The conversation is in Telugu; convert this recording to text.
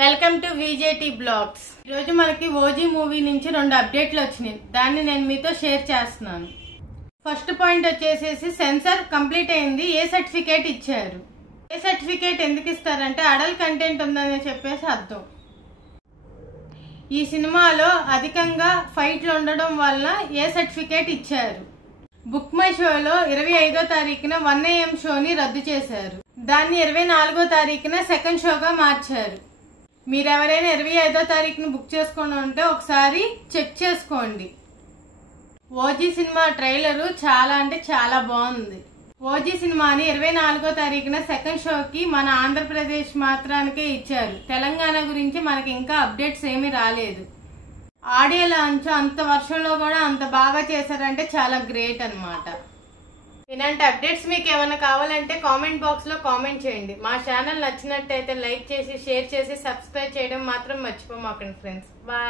Welcome to విజేటీ blogs. ఈరోజు మనకి ఓజీ మూవీ నుంచి 2 అప్డేట్లు వచ్చినాయి. దాన్ని నేను మీతో షేర్ చేస్తున్నాను. ఫస్ట్ పాయింట్ వచ్చేసేసి సెన్సార్ కంప్లీట్ అయింది. ఏ సర్టిఫికేట్ ఇచ్చారు. ఏ సర్టిఫికేట్ ఎందుకు ఇస్తారంటే అడల్ట్ కంటెంట్ ఉందని చెప్పేసి అర్థం. ఈ సినిమాలో అధికంగా ఫైట్లు ఉండడం వల్ల ఏ సర్టిఫికేట్ ఇచ్చారు. బుక్ మై షోలో 25వ తారీఖున 1 AM షోని రద్దు చేశారు. దాన్ని 24వ తారీఖున సెకండ్ షోగా మార్చారు. మీరు ఎవరైనా 25వ తారీఖున బుక్ చేసుకుని ఉంటే ఒకసారి చెక్ చేసుకోండి. ఓజీ సినిమా ట్రైలరు చాలా అంటే చాలా బాగుంది. ఓజీ సినిమాని 24వ తారీఖున సెకండ్ షోకి మన ఆంధ్రప్రదేశ్ మాత్రానికే ఇచ్చారు. తెలంగాణ గురించి మనకి ఇంకా అప్డేట్స్ ఏమీ రాలేదు. ఆడియో లాంచ్ అంత వర్షంలో కూడా అంత బాగా చేశారంటే చాలా గ్రేట్ అన్నమాట. ఇలాంటి అప్డేట్స్ మీకు ఏమైనా కావాలంటే కామెంట్ బాక్స్ లో కామెంట్ చేయండి. మా ఛానల్ నచ్చినట్టయితే లైక్ చేసి షేర్ చేసి సబ్స్క్రైబ్ చేయడం మాత్రం మర్చిపోమాకండి ఫ్రెండ్స్. బాయ్.